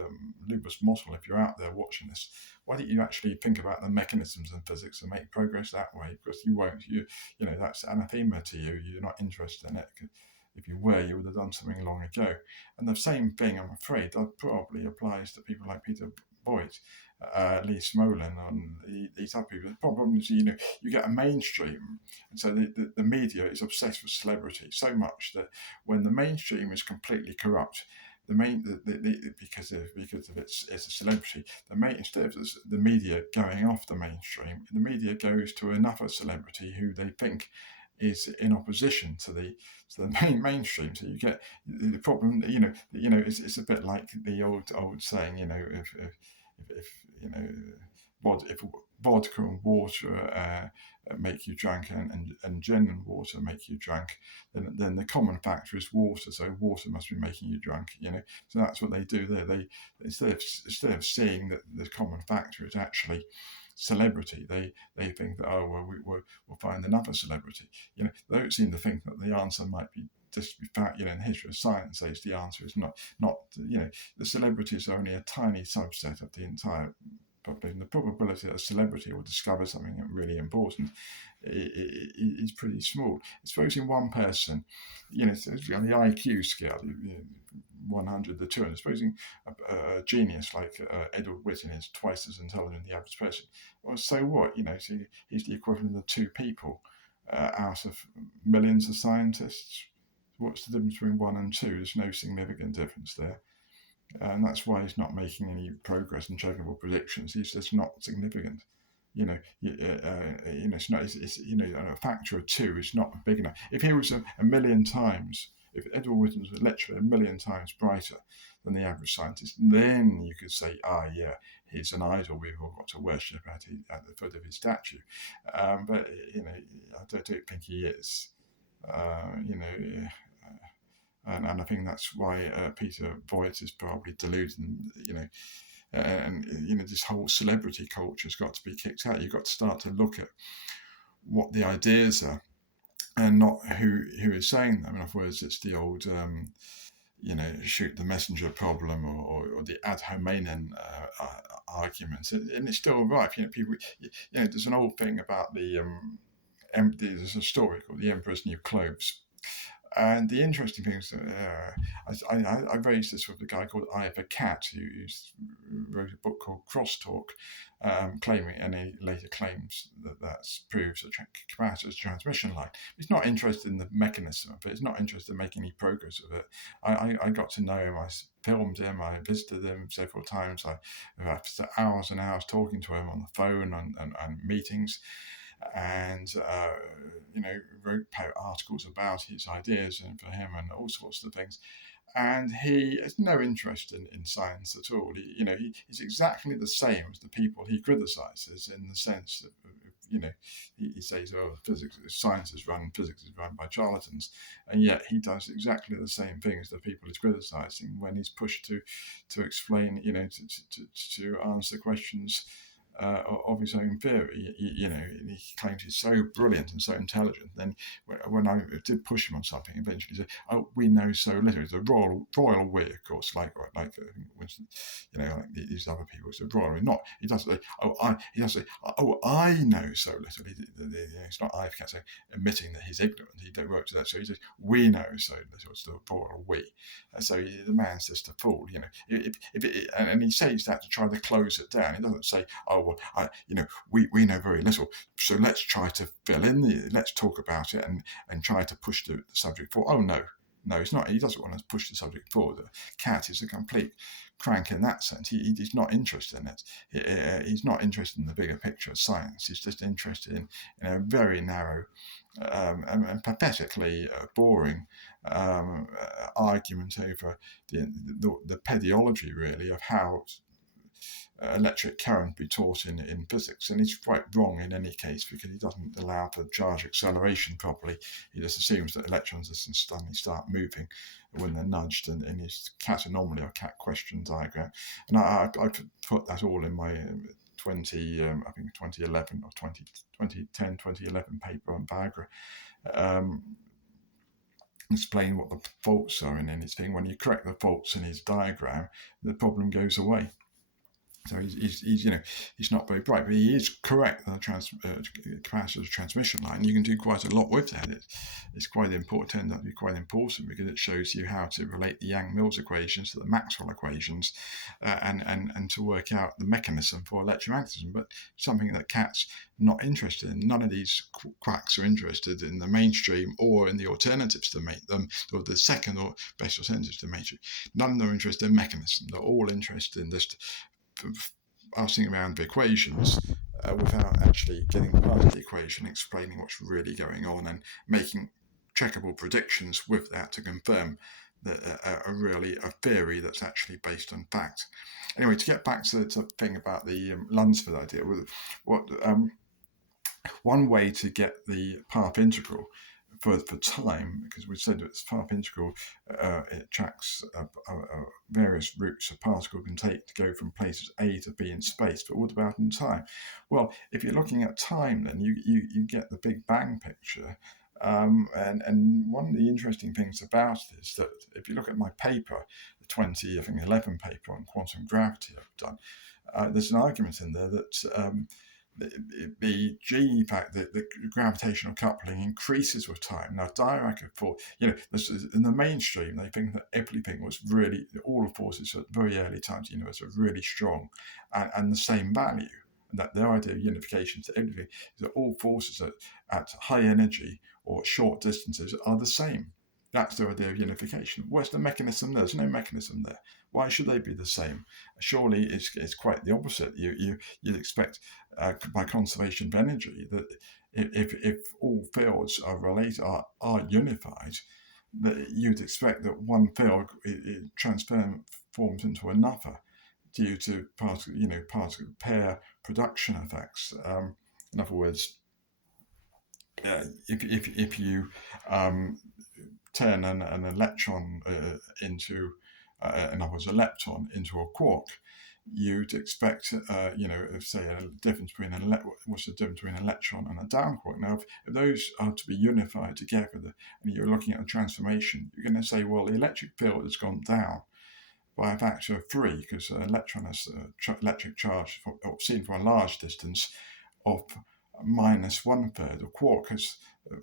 Lupus Mossel, if you're out there watching this, why don't you actually think about the mechanisms in physics and make progress that way? Because you won't. That's anathema to you. You're not interested in it. If you were, you would have done something long ago. And the same thing, I'm afraid, that probably applies to people like Peter Boyd, Lee Smolin, and these other people. The problem is, you get a mainstream, and so the media is obsessed with celebrity so much that when the mainstream is completely corrupt, because of it's a celebrity, instead of the media going off the mainstream, the media goes to another celebrity who they think is in opposition to the mainstream. So you get the problem. It's a bit like the old saying. If vodka and water make you drunk, and gin and water make you drunk, then the common factor is water. So water must be making you drunk. So that's what they do there. They instead of seeing that the common factor is actually celebrity, they think that, oh well, we'll find another celebrity. They don't seem to think that the answer might be just be fact. In the history of science says the answer is not. The celebrities are only a tiny subset of the entire population. The probability that a celebrity will discover something really important is pretty small. Supposing one person, it's on the IQ scale, 100 to 200. Supposing a genius like Edward Whitton is twice as intelligent as the average person. Well, so what? So he's the equivalent of 2 people out of millions of scientists. What's the difference between 1 and 2? There's no significant difference there. And that's why he's not making any progress in checkable predictions. He's just not significant. It's not. A factor of 2 is not big enough. If he was a million times, if Edward Whitton was literally a million times brighter than the average scientist, then you could say, he's an idol we've all got to worship at the foot of his statue. But I don't think he is. and I think that's why Peter Voigt is probably deluded. And this whole celebrity culture has got to be kicked out. You've got to start to look at what the ideas are, and not who is saying them. In other words, it's the old shoot the messenger problem, or the ad hominem arguments, and it's still right. People, there's an old thing about there's a story called The Emperor's New Clothes. And the interesting thing is, I raised this with a guy called Ivor Cat, who wrote a book called Crosstalk, claiming, and he later claims that proves a capacitor's transmission line. He's not interested in the mechanism of it. He's not interested in making any progress with it. I got to know him. I filmed him. I visited him several times. I spent hours and hours talking to him on the phone and meetings, and wrote articles about his ideas and for him and all sorts of things. And he has no interest in science at all. He's exactly the same as the people he criticizes, in the sense that he says, "Oh, science is run, physics is run by charlatans," and yet he does exactly the same thing as the people he's criticizing when he's pushed to explain, to answer questions of his own theory. He claims he's so brilliant and so intelligent. Then, when I did push him on something, eventually he said, "Oh, we know so little." It's a royal we, of course, like Winston, like these other people. It's a royal we. Not he doesn't say, he doesn't say, "Oh, I know so little." It's not I can't say admitting that he's ignorant. He don't work to that. So he says, "We know so little." It's the royal we. So the man's just a fool. And he says that to try to close it down. He doesn't say, "Oh, well, we know very little, so let's try to fill in let's talk about it and try to push the subject forward." Oh, no, he's not. He doesn't want to push the subject forward. Cat is a complete crank in that sense. He's not interested in it. He's not interested in the bigger picture of science. He's just interested in a very narrow and pathetically boring argument over the pedagogy, really, of how electric current be taught in physics. And he's quite wrong in any case, because he doesn't allow for charge acceleration properly. He just assumes that electrons just suddenly start moving when they're nudged, and in his cat anomaly or cat question diagram. And I put that all in my 2011 or 2010, 2011 paper on Viagra. Explain what the faults are in his thing. When you correct the faults in his diagram, the problem goes away. So he's not very bright, but he is correct. The capacitor's transmission line, you can do quite a lot with that. It's quite important. Turned out to be quite important, because it shows you how to relate the Yang-Mills equations to the Maxwell equations, and to work out the mechanism for electromagnetism. But something that Cat's not interested in. None of these quacks are interested in the mainstream or in the alternatives to make them, or the second or best alternatives to mainstream. None of them are interested in mechanism. They're all interested in just asking around the equations without actually getting past the equation, explaining what's really going on, and making checkable predictions with that to confirm that a theory that's actually based on fact. Anyway, to get back to the thing about the Lunsford idea, one way to get the path integral for time, because we said it's path integral, it tracks various routes a particle can take to go from places A to B in space. But what about in time? Well, if you're looking at time, then you get the Big Bang picture. And one of the interesting things about it is that if you look at my paper, the 2011 paper on quantum gravity I've done, there's an argument in there that the G fact that the gravitational coupling increases with time. Now, Dirac had thought, in the mainstream, they think that everything was really, all the forces at very early times of the universe are really strong and the same value. And that their idea of unification to everything is that all forces at high energy or short distances are the same. That's their idea of unification. Where's the mechanism there? There's no mechanism there. Why should they be the same? Surely it's quite the opposite. You'd expect, by conservation of energy, that if all fields are related, are unified, that you'd expect that one field it transforms into another due to particle pair production effects. In other words, if you turn an electron into, in other words, a lepton into a quark, you'd expect, say a difference between what's the difference between an electron and a down quark. Now, if those are to be unified together, and you're looking at a transformation, you're going to say, well, the electric field has gone down by a factor of 3 because an electron has electric charge, seen from a large distance, of minus 1/3. A quark has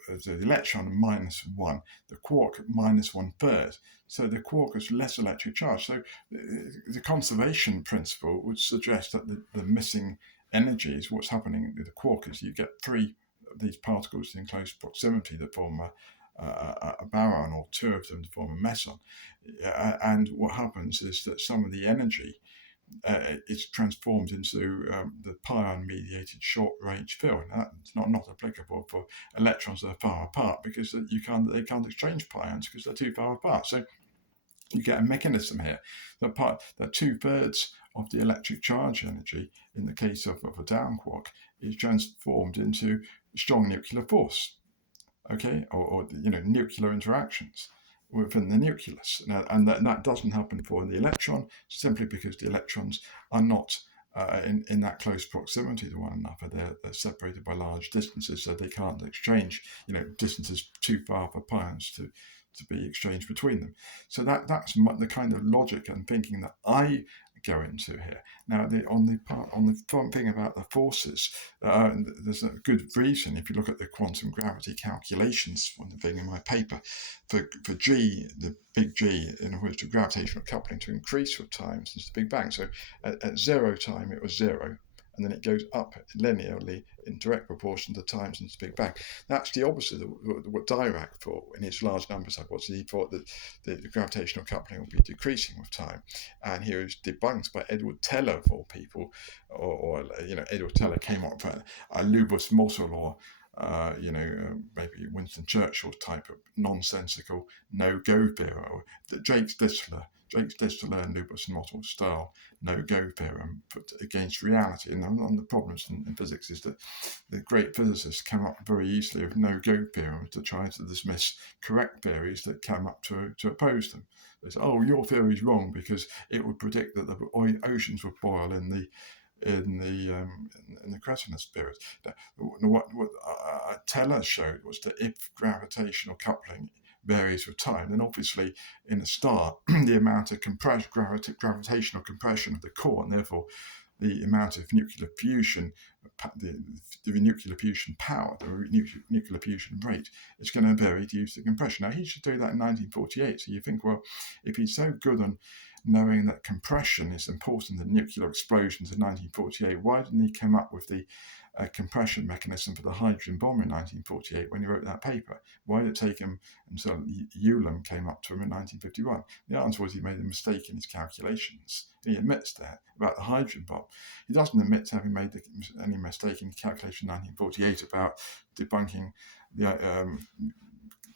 the electron minus 1, the quark minus 1/3. So the quark has less electric charge. So the conservation principle would suggest that the missing energy is what's happening with the quark is you get 3 of these particles in close proximity that form a baron, or 2 of them to form a meson. And what happens is that some of the energy is transformed into the pion-mediated short-range field. Now, that's not applicable for electrons that are far apart because they can't exchange pions because they're too far apart. So you get a mechanism here that 2/3 of the electric charge energy in the case of a down quark is transformed into strong nuclear force, okay, or nuclear interactions within the nucleus. Now, and that doesn't happen for the electron simply because the electrons are not in that close proximity to one another. They're separated by large distances, so they can't exchange, distances too far for pions to be exchanged between them. So that's the kind of logic and thinking that I go into here. Now, on the front thing about the forces, there's a good reason if you look at the quantum gravity calculations, one thing in my paper, for G, the big G, in other words, the gravitational coupling to increase with time since the Big Bang. So at 0 time, it was 0. And then it goes up linearly in direct proportion to time since the Big Bang. That's the opposite of what Dirac thought in his large numbers hypothesis. He thought that the gravitational coupling would be decreasing with time. And he was debunked by Edward Teller, of all people, or Edward Teller came up with a Lubus-Moser law, maybe Winston Churchill type of nonsensical no-go theorem. Jakes Distler and Lubus-Moser style no-go theorem put against reality. And one of the problems in physics is that the great physicists come up very easily with no-go theorems to try to dismiss correct theories that come up to oppose them. They say, oh, your theory is wrong because it would predict that the oceans would boil in the Cretinous period. What Teller showed was that if gravitational coupling varies with time, then obviously in a star the amount of gravitational compression of the core, and therefore the amount of nuclear fusion, the nuclear fusion power, the nuclear fusion rate, is going to vary due to compression. Now, he should do that in 1948. So you think, well, if he's so good on knowing that compression is important in nuclear explosions in 1948, why didn't he come up with the compression mechanism for the hydrogen bomb in 1948 when he wrote that paper? Why did it take him until Ulam came up to him in 1951? The answer was he made a mistake in his calculations. He admits that about the hydrogen bomb. He doesn't admit to having made any mistake in his calculation in 1948 about debunking the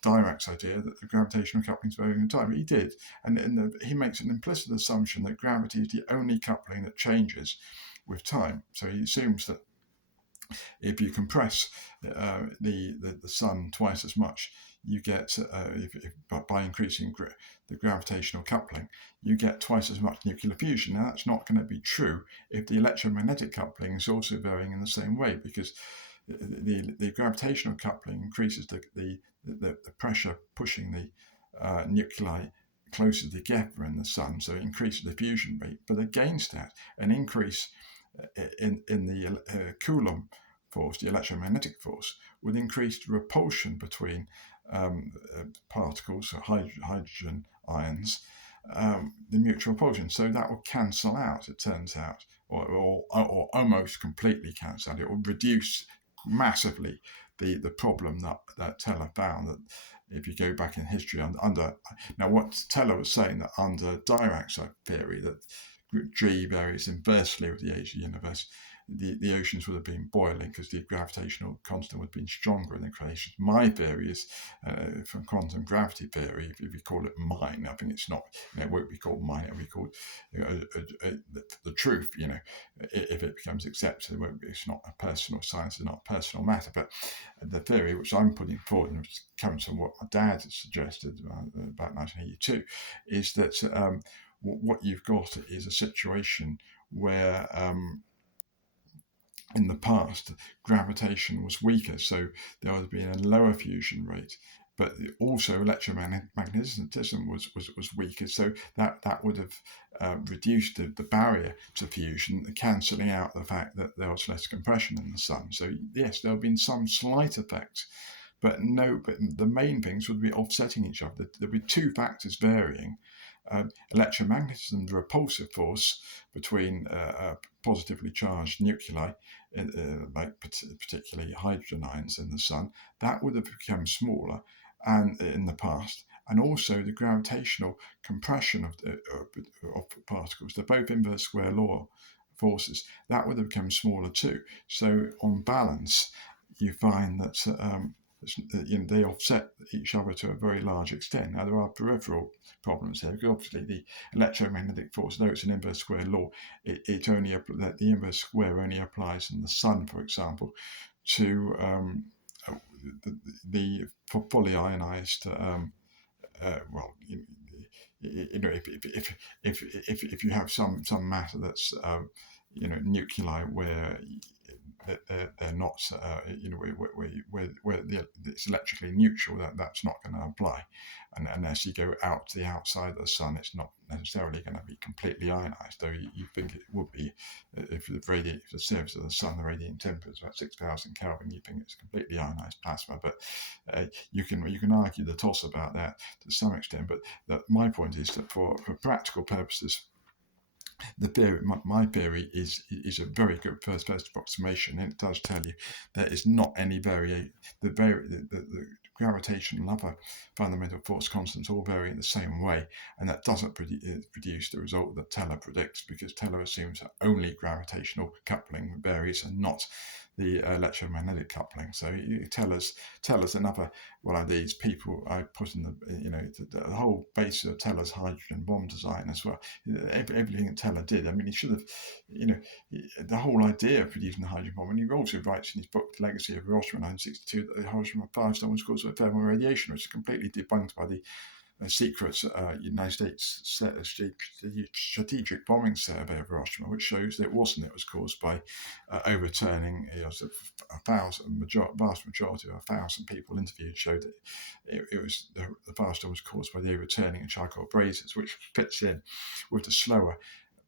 Dirac's idea that the gravitational coupling is varying in time. He did, and he makes an implicit assumption that gravity is the only coupling that changes with time. So he assumes that if you compress the sun twice as much, you get, by increasing the gravitational coupling, you get twice as much nuclear fusion. Now, that's not going to be true if the electromagnetic coupling is also varying in the same way, because the gravitational coupling increases the pressure pushing the nuclei closer together in the sun, so it increases the fusion rate. But against that, an increase in the Coulomb force, the electromagnetic force, would increase the repulsion between particles, so hydrogen ions, the mutual repulsion. So that will cancel out, it turns out, or almost completely cancel out. It will reduce massively the problem that Teller found, that if you go back in history now what Teller was saying, that under Dirac's theory that G varies inversely with the age of the universe, the oceans would have been boiling because the gravitational constant would have been stronger in the creation. My theory is from quantum gravity theory. If we call it mine, I think it's not. It won't be called mine. It'll be called the truth. If it becomes accepted, it won't be. It's not a personal science. It's not a personal matter. But the theory which I'm putting forward, and which comes from what my dad has suggested about 1982, is that what you've got is a situation where in the past gravitation was weaker, so there would have been a lower fusion rate, but also electromagnetism was weaker, so that would have reduced the barrier to fusion, cancelling out the fact that there was less compression in the sun. So yes, there have been some slight effects, but the main things would be offsetting each other. There'd be two factors varying. Electromagnetism, the repulsive force between positively charged nuclei, like particularly hydrogen ions in the sun, that would have become smaller and in the past. And also the gravitational compression of particles, they're both inverse square law forces, that would have become smaller too. So on balance, you find that they offset each other to a very large extent. Now there are peripheral problems here, because obviously the electromagnetic force, though it's an inverse square law, the inverse square only applies in the sun, for example, to the fully ionized. If you have some matter that's nuclei where they're not, where it's electrically neutral, that's not going to apply. And unless you go out to the outside of the sun, it's not necessarily going to be completely ionized, though you think it would be. If the surface of the sun, the radiant temperature is about 6,000 Kelvin, you think it's completely ionized plasma. But you can argue the toss about that to some extent. But my point is that for practical purposes, my theory is a very good first approximation, and it does tell you there is not any variation. The gravitational and other fundamental force constants all vary in the same way, and that doesn't produce the result that Teller predicts, because Teller assumes that only gravitational coupling varies and not the electromagnetic coupling. So you tell us another one of these people I put in the whole basis of Teller's hydrogen bomb design as well. Everything that Teller did, I mean, he should have, the whole idea of producing the hydrogen bomb, and he also writes in his book, The Legacy of Hiroshima 1962, that the Hiroshima firestorm was caused by thermal radiation, which is completely debunked by the secret United States strategic bombing survey of Hiroshima, which shows that it wasn't. It was caused by overturning. Vast majority of 1,000 people interviewed showed that it was the firestorm was caused by the overturning of charcoal braziers, which fits in with the slower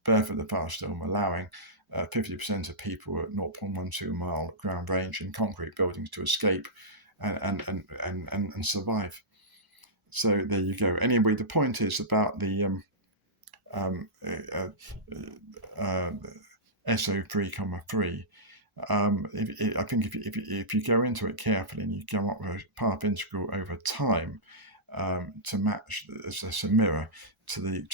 birth of the firestorm, allowing 50% of people at 0.12 mile ground range in concrete buildings to escape and survive. So there you go. Anyway, the point is about the SO3,3. I think if you go into it carefully and you come up with a path integral over time to match as a mirror to the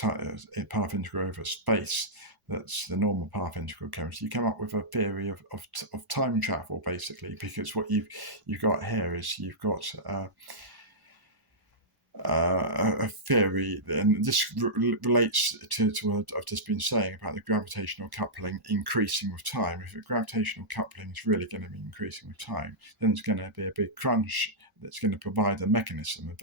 path integral over space, that's the normal path integral chemistry, you come up with a theory of time travel, basically, because what you've got here is you've got a theory, and this relates to what I've just been saying about the gravitational coupling increasing with time. If the gravitational coupling is really going to be increasing with time, then there's going to be a big crunch that's going to provide a mechanism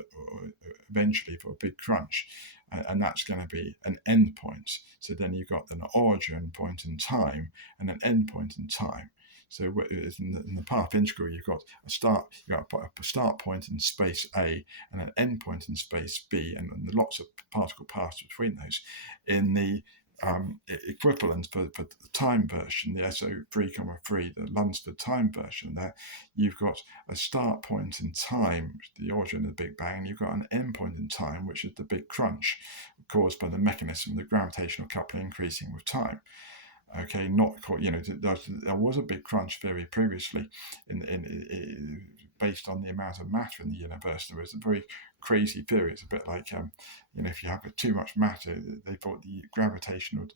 eventually for a big crunch, and that's going to be an end point. So then you've got an origin point in time and an end point in time. So in the path integral, you've got a start point in space A and an end point in space B, and lots of particle paths between those. In the equivalent for the time version, the SO3,3, the Lunsford time version, there you've got a start point in time, the origin of the Big Bang, and you've got an end point in time, which is the big crunch caused by the mechanism, the gravitational coupling increasing with time. Okay, there was a big crunch theory previously, based on the amount of matter in the universe. There was a very crazy theory. It's a bit like, if you have too much matter, they thought the gravitation would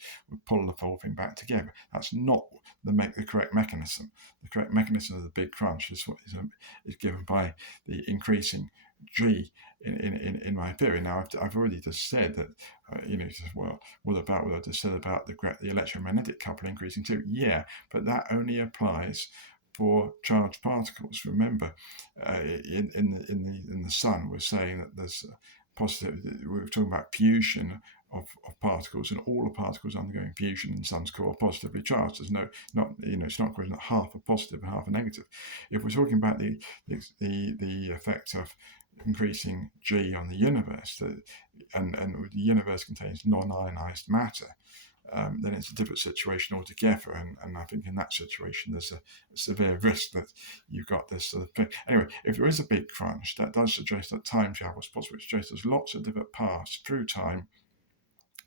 pull the whole thing back together. That's not the correct mechanism. The correct mechanism of the Big Crunch is what is given by the increasing G in my theory. Now, I've already just said that, what about what I just said about the electromagnetic couple increasing too? Yeah, but that only applies for charged particles. Remember, in the sun, we're saying that there's positive. We were talking about fusion of particles, and all the particles undergoing fusion in the sun's core are positively charged. There's it's not equivalent half a positive and half a negative. If we're talking about the effect of increasing G on the universe, and the universe contains non-ionized matter, then it's a different situation altogether. And I think in that situation, there's a severe risk that you've got this sort of thing. Anyway, if there is a Big Crunch, that does suggest that time travel is possible. It suggests there's lots of different paths through time.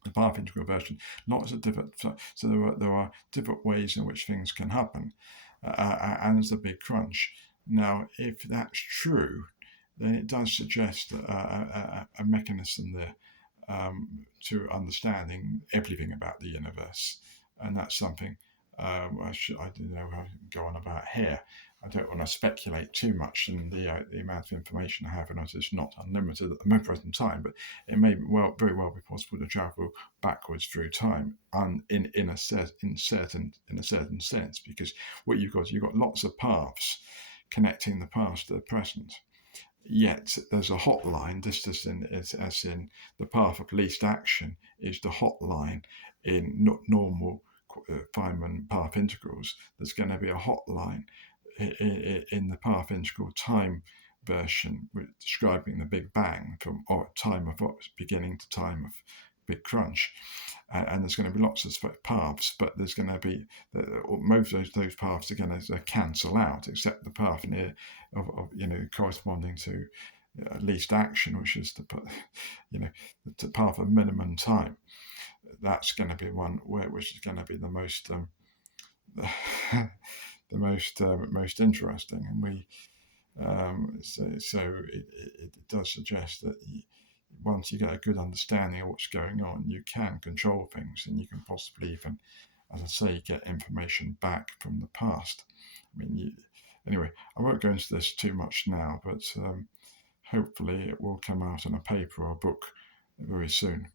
The path integral version, lots of different. So there are different ways in which things can happen, and there's a Big Crunch. Now, if that's true, then it does suggest a mechanism there to understanding everything about the universe, and that's something I don't know how to go on about here. I don't want to speculate too much in the amount of information I have, and it's not unlimited at the present time. But it may very well be possible to travel backwards through time, in a certain sense, because what you've got lots of paths connecting the past to the present. Yet there's a hotline, just as in the path of least action is the hotline in normal Feynman path integrals. There's going to be a hotline in the path integral time version, describing the Big Bang from time of beginning to time of Big Crunch. And there's going to be lots of paths, but there's going to be most of those paths are going to cancel out, except the path near of corresponding to least action, which is the path of minimum time. That's going to be one which is going to be the most most interesting, and it does suggest that once you get a good understanding of what's going on, you can control things, and you can possibly even, as I say, get information back from the past. Anyway, I won't go into this too much now, but hopefully it will come out in a paper or a book very soon.